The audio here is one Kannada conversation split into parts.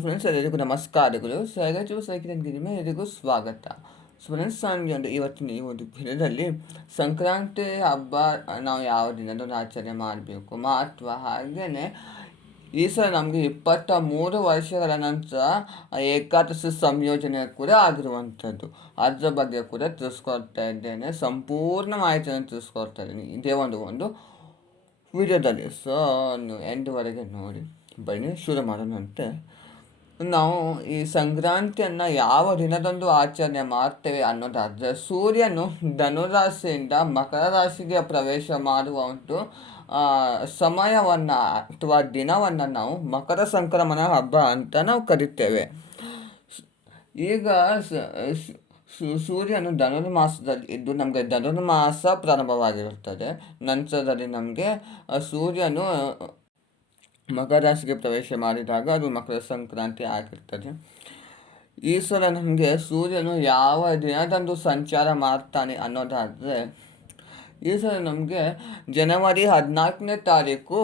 ಫ್ರೆಂಡ್ಸ್ ಎಲ್ಲರಿಗೂ ನಮಸ್ಕಾರಗಳು. ಸಹಜ ಸೈಕಿಲ್ ಎಲ್ಲರಿಗೂ ಸ್ವಾಗತ. ಸೊ ಫ್ರೆಂಡ್ಸ್ ಒಂದು ಇವತ್ತಿನ ಈ ಒಂದು ದಿನದಲ್ಲಿ ಸಂಕ್ರಾಂತಿ ಹಬ್ಬ ನಾವು ಯಾವ ದಿನದೊಂದು ಆಚರಣೆ ಮಾಡಬೇಕು? ಮಹತ್ವ ಹಾಗೆಯೇ ಈ ಸಲ ನಮಗೆ ಇಪ್ಪತ್ತ ಮೂರು ವರ್ಷಗಳ ನಂತರ ಏಕಾದಶಿ ಸಂಯೋಜನೆ ಕೂಡ ಆಗಿರುವಂಥದ್ದು. ಅದರ ಬಗ್ಗೆ ಕೂಡ ತಿಳಿಸ್ಕೊಡ್ತಾ ಇದ್ದೇನೆ. ಸಂಪೂರ್ಣ ಮಾಹಿತಿಯನ್ನು ತಿಳಿಸ್ಕೊಡ್ತಾ ಇದ್ದೀನಿ. ಇದೇ ಒಂದು ಒಂದು ವಿಡಿಯೋದಲ್ಲಿ. ಸೊ ಎಂಟುವರೆಗೆ ನೋಡಿ. ಬನ್ನಿ, ಶುರು ಮಾಡೋಣಂತೆ. ನಾವು ಈ ಸಂಕ್ರಾಂತಿಯನ್ನು ಯಾವ ದಿನದಂದು ಆಚರಣೆ ಮಾಡ್ತೇವೆ ಅನ್ನೋದಾದರೆ ಸೂರ್ಯನು ಧನುರಾಶಿಯಿಂದ ಮಕರ ರಾಶಿಗೆ ಪ್ರವೇಶ ಮಾಡುವ ಒಂದು ಸಮಯವನ್ನು ಅಥವಾ ದಿನವನ್ನು ನಾವು ಮಕರ ಸಂಕ್ರಮಣ ಹಬ್ಬ ಅಂತ ನಾವು ಕರಿತೇವೆ. ಈಗ ಸೂರ್ಯನು ಧನುರ್ಮಾಸದಲ್ಲಿ ಇದ್ದು ನಮಗೆ ಧನುರ್ಮಾಸ ಪ್ರಾರಂಭವಾಗಿರುತ್ತದೆ. ನಂತರದಲ್ಲಿ ನಮಗೆ ಸೂರ್ಯನು ಮಕರ ರಾಶಿಗೆ ಪ್ರವೇಶ ಮಾಡಿದಾಗ ಅದು ಮಕರ ಸಂಕ್ರಾಂತಿ ಆಗಿರ್ತದೆ. ಈ ಸಲ ನಮಗೆ ಸೂರ್ಯನು ಯಾವ ದಿನದಂದು ಸಂಚಾರ ಮಾಡ್ತಾನೆ ಅನ್ನೋದಾದರೆ ಈ ಸಲ ನಮಗೆ ಜನವರಿ ಹದಿನಾಲ್ಕನೇ ತಾರೀಕು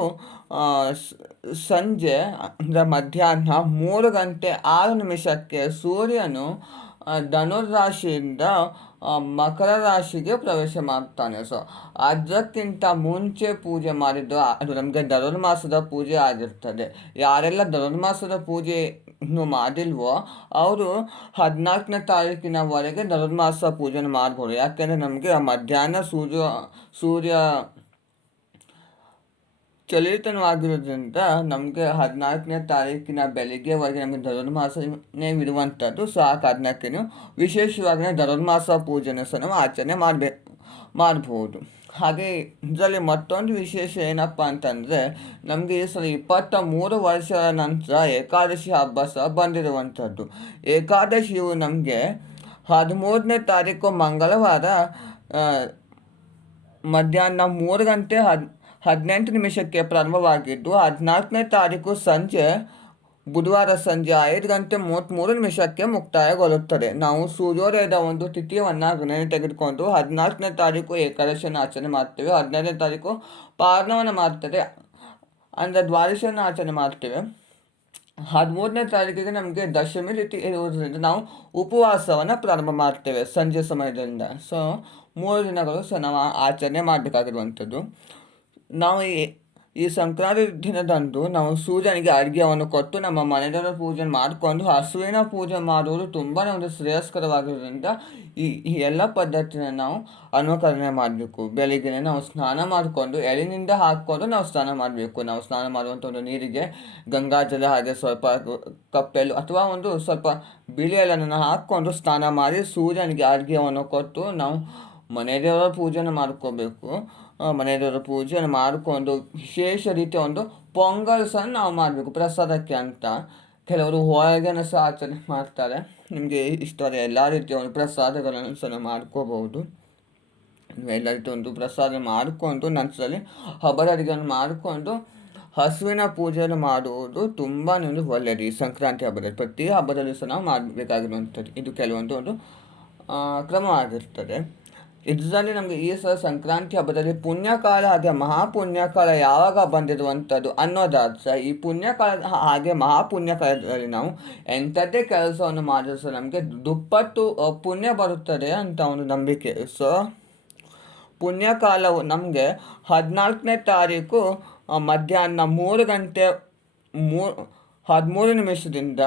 ಸಂಜೆ ಅಂದರೆ ಮಧ್ಯಾಹ್ನ ಮೂರು ಗಂಟೆ ಆರು ನಿಮಿಷಕ್ಕೆ ಸೂರ್ಯನು ಧನುರಾಶಿಯಿಂದ ಮಕರ ರಾಶಿಗೆ ಪ್ರವೇಶ ಮಾಡ್ತಾನೆ. ಸೊ ಅದಕ್ಕಿಂತ ಮುಂಚೆ ಪೂಜೆ ಮಾಡಿದ್ದು, ಅದು ನಮಗೆ ಧನುರ್ಮಾಸದ ಪೂಜೆ ಆಗಿರ್ತದೆ. ಯಾರೆಲ್ಲ ಧನುರ್ಮಾಸದ ಪೂಜೆ ಇನ್ನು ಮಾಡಿಲ್ವೋ, ಅವರು ಹದಿನಾಲ್ಕನೇ ತಾರೀಕಿನವರೆಗೆ ಧನುರ್ಮಾಸ ಪೂಜೆ ಮಾಡ್ಬೋದು. ಯಾಕೆಂದರೆ ನಮಗೆ ಮಧ್ಯಾಹ್ನ ಸೂರ್ಯ ಸೂರ್ಯ ಚಲಿತನವಾಗಿರೋದ್ರಿಂದ ನಮಗೆ ಹದಿನಾಲ್ಕನೇ ತಾರೀಕಿನ ಬೆಳಿಗ್ಗೆವರೆಗೆ ನಮಗೆ ಧನುರ್ಮಾಸನೇ ಇರುವಂಥದ್ದು. ಸೊ, ಆ ಕಾರಣಕ್ಕೇನು ವಿಶೇಷವಾಗಿ ಧನುರ್ಮಾಸ ಪೂಜೆನ ಸಹ ನಾವು ಆಚರಣೆ ಮಾಡಬೇಕು ಮಾಡ್ಬೋದು. ಹಾಗೆ ಇದರಲ್ಲಿ ಮತ್ತೊಂದು ವಿಶೇಷ ಏನಪ್ಪ ಅಂತಂದರೆ, ನಮಗೆ ಈ ಸಲ ಇಪ್ಪತ್ತ ಮೂರು ವರ್ಷದ ನಂತರ ಏಕಾದಶಿ ಹಬ್ಬ ಸಹ ಬಂದಿರುವಂಥದ್ದು. ಏಕಾದಶಿಯು ನಮಗೆ ಹದಿಮೂರನೇ ತಾರೀಕು ಮಂಗಳವಾರ ಮಧ್ಯಾಹ್ನ ಮೂರು ಗಂಟೆ ಹದ್ ಹದಿನೆಂಟು ನಿಮಿಷಕ್ಕೆ ಪ್ರಾರಂಭವಾಗಿದ್ದು, ಹದಿನಾಲ್ಕನೇ ತಾರೀಕು ಸಂಜೆ, ಬುಧವಾರ ಸಂಜೆ ಐದು ಗಂಟೆ ಮೂವತ್ತ್ಮೂರು ನಿಮಿಷಕ್ಕೆ ಮುಕ್ತಾಯಗೊಳ್ಳುತ್ತದೆ. ನಾವು ಸೂರ್ಯೋದಯದ ಒಂದು ತಿಥಿಯವನ್ನು ಗಣನೆ ತೆಗೆದುಕೊಂಡು ಹದಿನಾಲ್ಕನೇ ತಾರೀಕು ಏಕಾದಶಿಯನ್ನು ಆಚರಣೆ ಮಾಡ್ತೇವೆ. ಹದಿನೈದನೇ ತಾರೀಕು ಪಾರ್ಣವನ್ನು ಮಾಡ್ತದೆ ಅಂದರೆ ದ್ವಾದಶಿಯನ್ನು ಆಚರಣೆ ಮಾಡ್ತೇವೆ. ಹದಿಮೂರನೇ ತಾರೀಕಿಗೆ ನಮಗೆ ದಶಮಿ ರೀತಿ ಇರುವುದರಿಂದ ನಾವು ಉಪವಾಸವನ್ನು ಪ್ರಾರಂಭ ಮಾಡ್ತೇವೆ ಸಂಜೆ ಸಮಯದಿಂದ. ಸೊ ಮೂರು ದಿನಗಳು ಸೊ ನಾವು ಆಚರಣೆ ಮಾಡಬೇಕಾಗಿರುವಂಥದ್ದು. ನಾವು ಈ ಸಂಕ್ರಾಂತಿ ದಿನದಂದು ನಾವು ಸೂರ್ಯನಿಗೆ ಅರ್ಘ್ಯವನ್ನು ಕೊಟ್ಟು ನಮ್ಮ ಮನೆಯವರ ಪೂಜೆ ಮಾಡಿಕೊಂಡು ಹಸುವಿನ ಪೂಜೆ ಮಾಡುವುದು ತುಂಬಾ ಒಂದು ಶ್ರೇಯಸ್ಕರವಾಗಿರೋದ್ರಿಂದ ಈ ಈ ಎಲ್ಲ ಪದ್ಧತಿನ ನಾವು ಅನುಕರಣೆ ಮಾಡಬೇಕು. ಬೆಳಿಗ್ಗೆ ನಾವು ಸ್ನಾನ ಮಾಡಿಕೊಂಡು ಎಳಿನಿಂದ ಹಾಕ್ಕೊಂಡು ನಾವು ಸ್ನಾನ ಮಾಡಬೇಕು. ನಾವು ಸ್ನಾನ ಮಾಡುವಂಥ ಒಂದು ನೀರಿಗೆ ಗಂಗಾಜಲ ಹಾಗೆ ಸ್ವಲ್ಪ ಕಪ್ಪೆಲು ಅಥವಾ ಒಂದು ಸ್ವಲ್ಪ ಬಿಳಿ ಎಲೆಯನ್ನು ಹಾಕ್ಕೊಂಡು ಸ್ನಾನ ಮಾಡಿ ಸೂರ್ಯನಿಗೆ ಅರ್ಘ್ಯವನ್ನು ಕೊಟ್ಟು ನಾವು ಮನೆ ದೇವರ ಪೂಜೆನ ಮಾಡ್ಕೋಬೇಕು. ಮನೆ ದೇವರ ಪೂಜೆಯನ್ನು ಮಾಡಿಕೊಂಡು ವಿಶೇಷ ರೀತಿಯ ಒಂದು ಪೊಂಗಲ್ ಸಹ ನಾವು ಮಾಡಬೇಕು, ಪ್ರಸಾದಕ್ಕೆ ಅಂತ. ಕೆಲವರು ಹೋಳಿಗೆನ ಸಹ ಆಚರಣೆ ಮಾಡ್ತಾರೆ. ನಿಮಗೆ ಇಷ್ಟವಾದ ಎಲ್ಲ ರೀತಿಯ ಒಂದು ಪ್ರಸಾದಗಳನ್ನು ಸಹ ಮಾಡ್ಕೋಬಹುದು. ಎಲ್ಲ ರೀತಿಯ ಒಂದು ಪ್ರಸಾದ ಮಾಡಿಕೊಂಡು, ನಂತರದಲ್ಲಿ ಹಬ್ಬದ ಅಡುಗೆಯನ್ನು ಮಾಡಿಕೊಂಡು ಹಸುವಿನ ಪೂಜೆಯನ್ನು ಮಾಡುವುದು ತುಂಬಾ ಒಂದು ಒಳ್ಳೆಯದು. ಈ ಸಂಕ್ರಾಂತಿ ಹಬ್ಬದಲ್ಲಿ ಪ್ರತಿ ಹಬ್ಬದಲ್ಲೂ ಸಹ ನಾವು ಮಾಡಬೇಕಾಗಿರುವಂಥದ್ದು. ಇದು ಕೆಲವೊಂದು ಒಂದು ಕ್ರಮವಾಗಿರ್ತದೆ. ಇದರಲ್ಲಿ ನಮಗೆ ಈ ಸಲ ಸಂಕ್ರಾಂತಿ ಹಬ್ಬದಲ್ಲಿ ಪುಣ್ಯಕಾಲ ಹಾಗೆ ಮಹಾಪುಣ್ಯಕಾಲ ಯಾವಾಗ ಬಂದಿರುವಂಥದ್ದು ಅನ್ನೋದಾದ್ರೆ ಈ ಪುಣ್ಯಕಾಲ ಹಾಗೆ ಮಹಾಪುಣ್ಯಕಾಲದಲ್ಲಿ ನಾವು ಎಂಥದ್ದೇ ಕೆಲಸವನ್ನು ಮಾಡಿದ್ರೆ ಸಹ ನಮಗೆ ದುಪ್ಪಟ್ಟು ಪುಣ್ಯ ಬರುತ್ತದೆ ಅಂತ ಒಂದು ನಂಬಿಕೆ. ಸೊ ಪುಣ್ಯಕಾಲವು ನಮಗೆ ಹದಿನಾಲ್ಕನೇ ತಾರೀಕು ಮಧ್ಯಾಹ್ನ ಮೂರು ಗಂಟೆ ಮೂ, ಹದಿಮೂರು ನಿಮಿಷದಿಂದ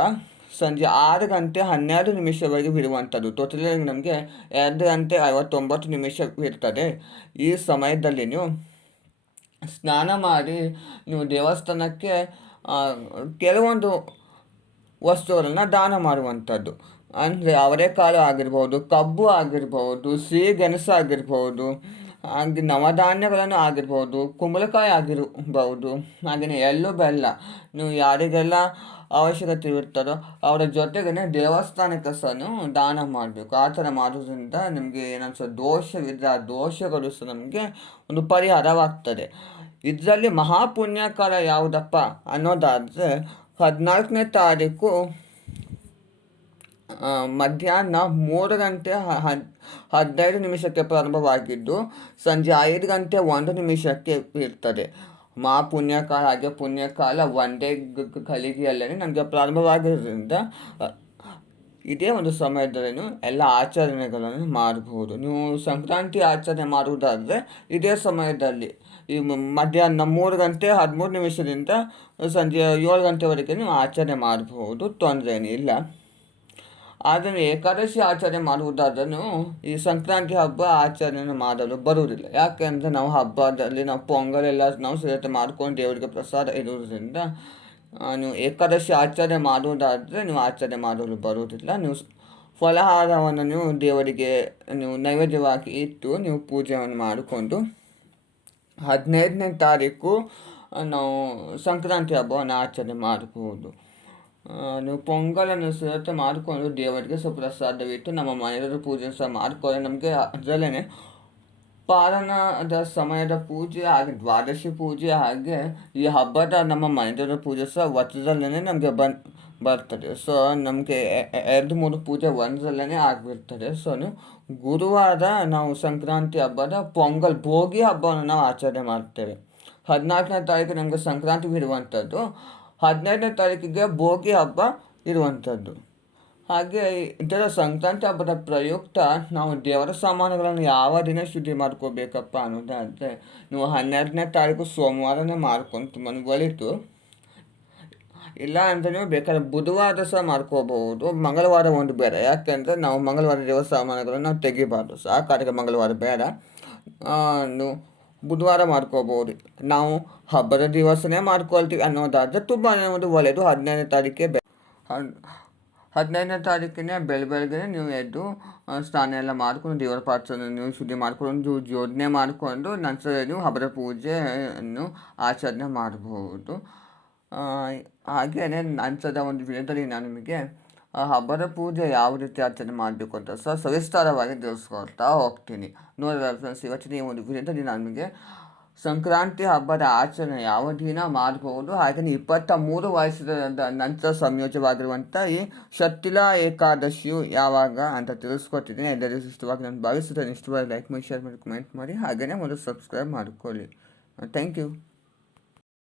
ಸಂಜೆ ಆರು ಗಂಟೆ ಹನ್ನೆರಡು ನಿಮಿಷವರೆಗೆ ಬಿಡುವಂಥದ್ದು. ಟೋಟಲಿ ನಮಗೆ ಎರಡು ಗಂಟೆ ಐವತ್ತೊಂಬತ್ತು ನಿಮಿಷ ಇರ್ತದೆ. ಈ ಸಮಯದಲ್ಲಿ ನೀವು ಸ್ನಾನ ಮಾಡಿ ನೀವು ದೇವಸ್ಥಾನಕ್ಕೆ ಕೆಲವೊಂದು ವಸ್ತುಗಳನ್ನು ದಾನ ಮಾಡುವಂಥದ್ದು. ಅಂದರೆ ಅವರೆಕಾಳು ಆಗಿರ್ಬೋದು, ಕಬ್ಬು ಆಗಿರ್ಬೋದು, ಸಿಹಿ ಗೆಣಸು ಆಗಿರ್ಬೋದು, ಹಾಗೆ ನವಧಾನ್ಯಗಳನ್ನು ಆಗಿರ್ಬೋದು, ಕುಂಬಳಕಾಯಿ ಆಗಿರ್ಬೋದು, ಹಾಗೆಯೇ ಎಳ್ಳು ಬೆಲ್ಲ. ನೀವು ಯಾರಿಗೆಲ್ಲ ಅವಶ್ಯಕತೆ ಇರುತ್ತದೋ, ಅವರ ಜೊತೆಗೇ ದೇವಸ್ಥಾನಕ್ಕೆ ಸಹ ದಾನ ಮಾಡಬೇಕು. ಆ ಥರ ಮಾಡೋದ್ರಿಂದ ನಿಮಗೆ ಏನನ್ಸೋ ದೋಷವಿದ್ದರೆ ಆ ದೋಷಗಳು ಸಹ ನಮಗೆ ಒಂದು ಪರಿಹಾರವಾಗ್ತದೆ. ಇದರಲ್ಲಿ ಮಹಾಪುಣ್ಯಕಾಲ ಯಾವುದಪ್ಪ ಅನ್ನೋದಾದರೆ, ಹದಿನಾಲ್ಕನೇ ತಾರೀಕು ಮಧ್ಯಾಹ್ನ ಮೂರು ಗಂಟೆ ಹದಿನೈದು ನಿಮಿಷಕ್ಕೆ ಪ್ರಾರಂಭವಾಗಿದ್ದು, ಸಂಜೆ ಐದು ಗಂಟೆ ಒಂದು ನಿಮಿಷಕ್ಕೆ ಇರ್ತದೆ. ಮಹಾ ಪುಣ್ಯಕಾಲ ಹಾಗೆ ಪುಣ್ಯಕಾಲ ಒಂದೇ ಗಳಿಗೆಯಲ್ಲೇ ನಮಗೆ ಪ್ರಾರಂಭವಾಗಿರೋದ್ರಿಂದ ಇದೇ ಒಂದು ಸಮಯದಲ್ಲಿ ಎಲ್ಲ ಆಚರಣೆಗಳನ್ನು ಮಾಡಬಹುದು ನೀವು ಸಂಕ್ರಾಂತಿ ಆಚರಣೆ ಮಾಡುವುದಾದರೆ ಇದೇ ಸಮಯದಲ್ಲಿ ಈ ಮ- ಮಧ್ಯಾಹ್ನ ಮೂರು ಗಂಟೆ ಹದಿಮೂರು ನಿಮಿಷದಿಂದ ಸಂಜೆ ಏಳು ಗಂಟೆವರೆಗೆ ನೀವು ಆಚರಣೆ ಮಾಡಬಹುದು ತೊಂದರೆ ಏನಿಲ್ಲ ಆದರೆ ಏಕಾದಶಿ ಆಚರಣೆ ಮಾಡುವುದಾದರೂ ಈ ಸಂಕ್ರಾಂತಿ ಹಬ್ಬ ಆಚರಣೆ ಮಾಡಲು ಬರುವುದಿಲ್ಲ. ಯಾಕೆಂದರೆ ನಾವು ಹಬ್ಬದಲ್ಲಿ ನಾವು ಪೊಂಗಲ್ ಎಲ್ಲ ನಾವು ಸಿದ್ಧತೆ ಮಾಡ್ಕೊಂಡು ದೇವರಿಗೆ ಪ್ರಸಾದ ಇರುವುದರಿಂದ ನೀವು ಏಕಾದಶಿ ಆಚರಣೆ ಮಾಡುವುದಾದರೆ ನೀವು ಆಚರಣೆ ಮಾಡಲು ಬರುವುದಿಲ್ಲ. ನೀವು ಫಲಹಾರವನ್ನು ನೀವು ದೇವರಿಗೆ ನೀವು ನೈವೇದ್ಯವಾಗಿ ಇಟ್ಟು ನೀವು ಪೂಜೆಯನ್ನು ಮಾಡಿಕೊಂಡು ಹದಿನೈದನೇ ತಾರೀಕು ನಾವು ಸಂಕ್ರಾಂತಿ ಹಬ್ಬವನ್ನು ಆಚರಣೆ ಮಾಡಬಹುದು. ನೀವು ಪೊಂಗಲನ್ನು ಸಿದ್ಧತೆ ಮಾಡಿಕೊಂಡು ದೇವರಿಗೆ ಸುಪ್ರಸಾದವಿಟ್ಟು ಪ್ರಸಾದವಿಟ್ಟು ನಮ್ಮ ಮನೆಯವರು ಪೂಜೆ ಸಹ ಮಾಡಿಕೊಂಡು ನಮಗೆ ಅದರಲ್ಲೇ ಪಾಲನದ ಸಮಯದ ಪೂಜೆ ಹಾಗೆ ದ್ವಾದಶಿ ಪೂಜೆ ಹಾಗೆ ಈ ಹಬ್ಬದ ನಮ್ಮ ಮನೆಯವರ ಪೂಜೆ ಸಹ ವರ್ಷದಲ್ಲೇ ನಮಗೆ ಬನ್, ಬರ್ತದೆ. ಸೊ ನಮಗೆ ಎರಡು ಮೂರು ಪೂಜೆ ಒಂದರಲ್ಲೇ ಆಗಿಬಿಡ್ತದೆ. ಸೊ ಗುರುವಾರ ನಾವು ಸಂಕ್ರಾಂತಿ ಹಬ್ಬದ ಪೊಂಗಲ್, ಭೋಗಿ ಹಬ್ಬವನ್ನು ನಾವು ಆಚರಣೆ ಮಾಡ್ತೇವೆ. ಹದಿನಾಲ್ಕನೇ ತಾರೀಕು ನಮಗೆ ಸಂಕ್ರಾಂತಿ ಇರುವಂಥದ್ದು ಹದಿನೈದನೇ ತಾರೀಕಿಗೆ ಭೋಗಿ ಹಬ್ಬ ಇರುವಂಥದ್ದು. ಹಾಗೆ ಇದರ ಸಂಕ್ರಾಂತಿ ಹಬ್ಬದ ಪ್ರಯುಕ್ತ ನಾವು ದೇವರ ಸಾಮಾನುಗಳನ್ನು ಯಾವ ದಿನ ಶುದ್ಧಿ ಮಾಡ್ಕೋಬೇಕಪ್ಪ ಅನ್ನೋದಾದರೆ, ನೀವು ಹನ್ನೆರಡನೇ ತಾರೀಕು ಸೋಮವಾರನೇ ಮಾಡ್ಕೊಂತ ಮನೆ ಒಳಿತು. ಇಲ್ಲ ಅಂದರೆ ನೀವು ಬೇಕಾದ್ರೆ ಬುಧವಾರ ಸಹ ಮಾಡ್ಕೋಬಹುದು ಮಂಗಳವಾರ ಒಂದು ಬೇಡ. ಯಾಕೆಂದರೆ ನಾವು ಮಂಗಳವಾರ ದೇವರ ಸಾಮಾನುಗಳನ್ನು ನಾವು ತೆಗಿಬಾರ್ದು. ಸಹ ಕಾರಣಕ್ಕೆ ಮಂಗಳವಾರ ಬೇಡ. ಬುಧವಾರ ಮಾಡ್ಕೋಬೋದು. ನಾವು ಹಬ್ಬದ ದಿವಸನೇ ಮಾಡ್ಕೊಳ್ತೀವಿ ಅನ್ನೋದಾದರೆ ತುಂಬಾ ಒಂದು ಒಳ್ಳೆಯದು ಹದಿನೈದನೇ ತಾರೀಕೆ ಬೆ ಹದಿನೈದನೇ ತಾರೀಕಿನೇ ಬೆಳ ಬೆಳಗ್ಗೆ ನೀವು ಎದ್ದು ಸ್ನಾನ ಎಲ್ಲ ಮಾಡ್ಕೊಂಡು, ದೇವರ ಪಾತ್ರ ನೀವು ಶುದ್ಧಿ ಮಾಡ್ಕೊಂಡು ಜೋಡಣೆ ಮಾಡಿಕೊಂಡು, ನಂತರ ನೀವು ಹಬ್ಬದ ಪೂಜೆಯನ್ನು ಆಚರಣೆ ಮಾಡಬಹುದು ಹಾಗೆಯೇ ನಂತರದ ಒಂದು ವಿಡಿಯೋದಲ್ಲಿ ನಾನು ನಿಮಗೆ ಆ ಹಬ್ಬದ ಪೂಜೆ ಯಾವ ರೀತಿ ಆಚರಣೆ ಮಾಡಬೇಕು ಅಂತ ಸಹ ಸವಿಸ್ತಾರವಾಗಿ ತಿಳಿಸ್ಕೊಳ್ತಾ ಹೋಗ್ತೀನಿ. ನೋಡಿದ್ರೆ ಇವತ್ತಿನ ಒಂದು ವಿಡಿಯೋದಲ್ಲಿ ನಿಮಗೆ ಸಂಕ್ರಾಂತಿ ಹಬ್ಬದ ಆಚರಣೆ ಯಾವ ದಿನ ಮಾಡಬಹುದು ಹಾಗೆಯೇ ಇಪ್ಪತ್ತ ಮೂರು ವಯಸ್ಸಿನ ನಂತರ ಸಂಯೋಜವಾಗಿರುವಂಥ ಈ ಶಕ್ತಿಲಾ ಏಕಾದಶಿಯು ಯಾವಾಗ ಅಂತ ತಿಳಿಸ್ಕೊಟ್ಟಿದ್ದೀನಿ ಎಲ್ಲರಿಗೂ ಇಷ್ಟವಾಗಿ ನಾನು ಭಾವಿಸುತ್ತೇನೆ. ಇಷ್ಟವಾಗಿ ಲೈಕ್ ಮಾಡಿ ಶೇರ್ ಮಾಡಿ ಕಮೆಂಟ್ ಮಾಡಿ. ಹಾಗೆಯೇ ಒಂದು ಸಬ್ಸ್ಕ್ರೈಬ್ ಮಾಡಿಕೊಳ್ಳಿ. Thank you.